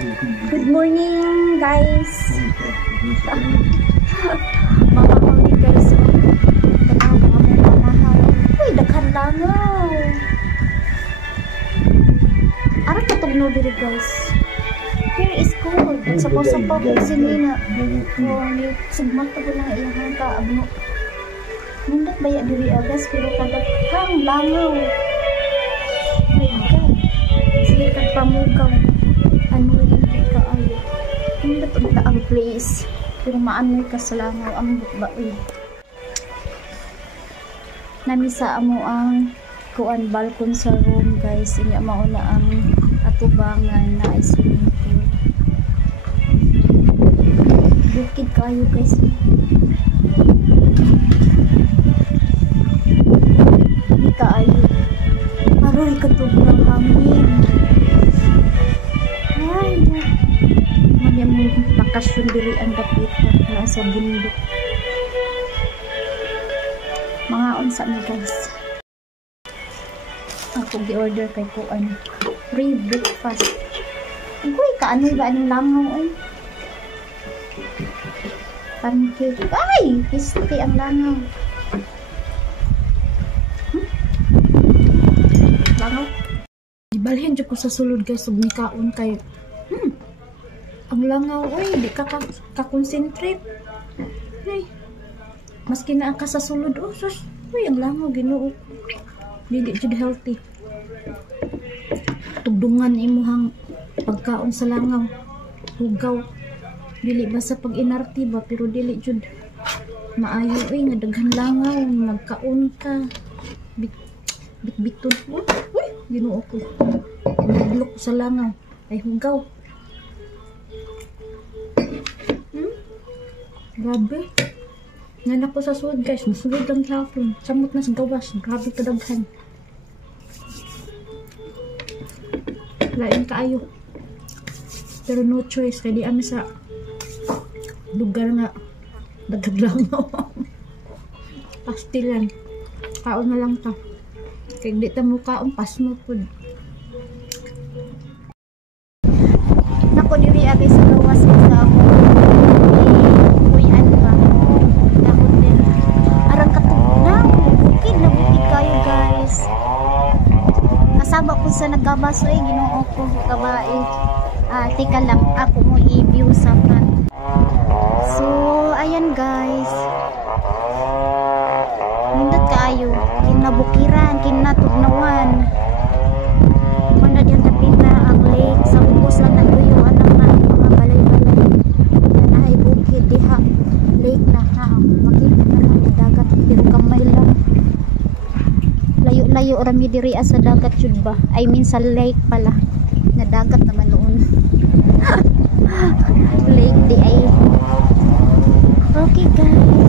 Good morning, guys. Mamahuli guys. Tanaw mga mamahal. Uy, daghan langaw. Ara katugno diri guys. Here is cold. Sapaw-sapaw ko sinina. Ni sugmat ko na iyang ka abno. Nindot baya diri agas pero kadaghang langaw. My God. Sige kagpamugaw. Ano hindi ka ayo. Nindot unta ang place. Pero maanoy ka sa langaw ang baoy. Namisa amo ang kuan balkon sa room guys. Inya mao na ang atubangan na swimming pool. Bukid kayo guys. Hindi kaayo. Aroy katog ng hangin. Ay, manya mo bakasyon diri ang dapitan nasa bundok. Mga unsa ni guys. Ako gi-order kay kuan. Free breakfast. Uy, kaanoy ba anong langaw ay? Pancake. Ay! Pisti ang langaw. Langaw. Ibalhin dyan ko sa sulod guys. Sub ni kaon kay. Ang langaw. Uy, di ka ka-concentrate. Ay. Maski na ka sa sulod. Oh, sus. Uy, ang langaw. Ginoo. Dili jud healthy. Tugdungan imuhang pagkaon sa langaw. Hugaw. Dili ba sa pag-inarti ba pero dili jud maayo nga daghan langaw magkaon ka. Bit-biton. Uy, Ginoo ko. Naglok sa langaw ay hugaw. Grabe. Nga ko sa suod guys, masulod lang hapon. Samot na sa gawas, grabe kadaghan. Lain kaayo. Pero no choice, kaya di ami sa lugar nga dagaglangaw. Pastilan. Kaon na lang ta. Kaya di ta mo kaon, pas mo po. Nako diri agay sa gawas sa ako. Kasama ko sa nagkabaso ay Ginoo ko kabae. Tika lang ako mo i-view sa front. So ayan guys, nindot kaayo kinabukiran kinatugnawan mana diyan tapin na ang lake sa ubos lang naguyuan ng mga balay-balay na ay bukid diha lake na ha makita na lang dagat pero kamay lang. Layo rami diri sa dagat jud ba? I mean sa lake pala. Na dagat naman noon. Lake di ay. Okay guys.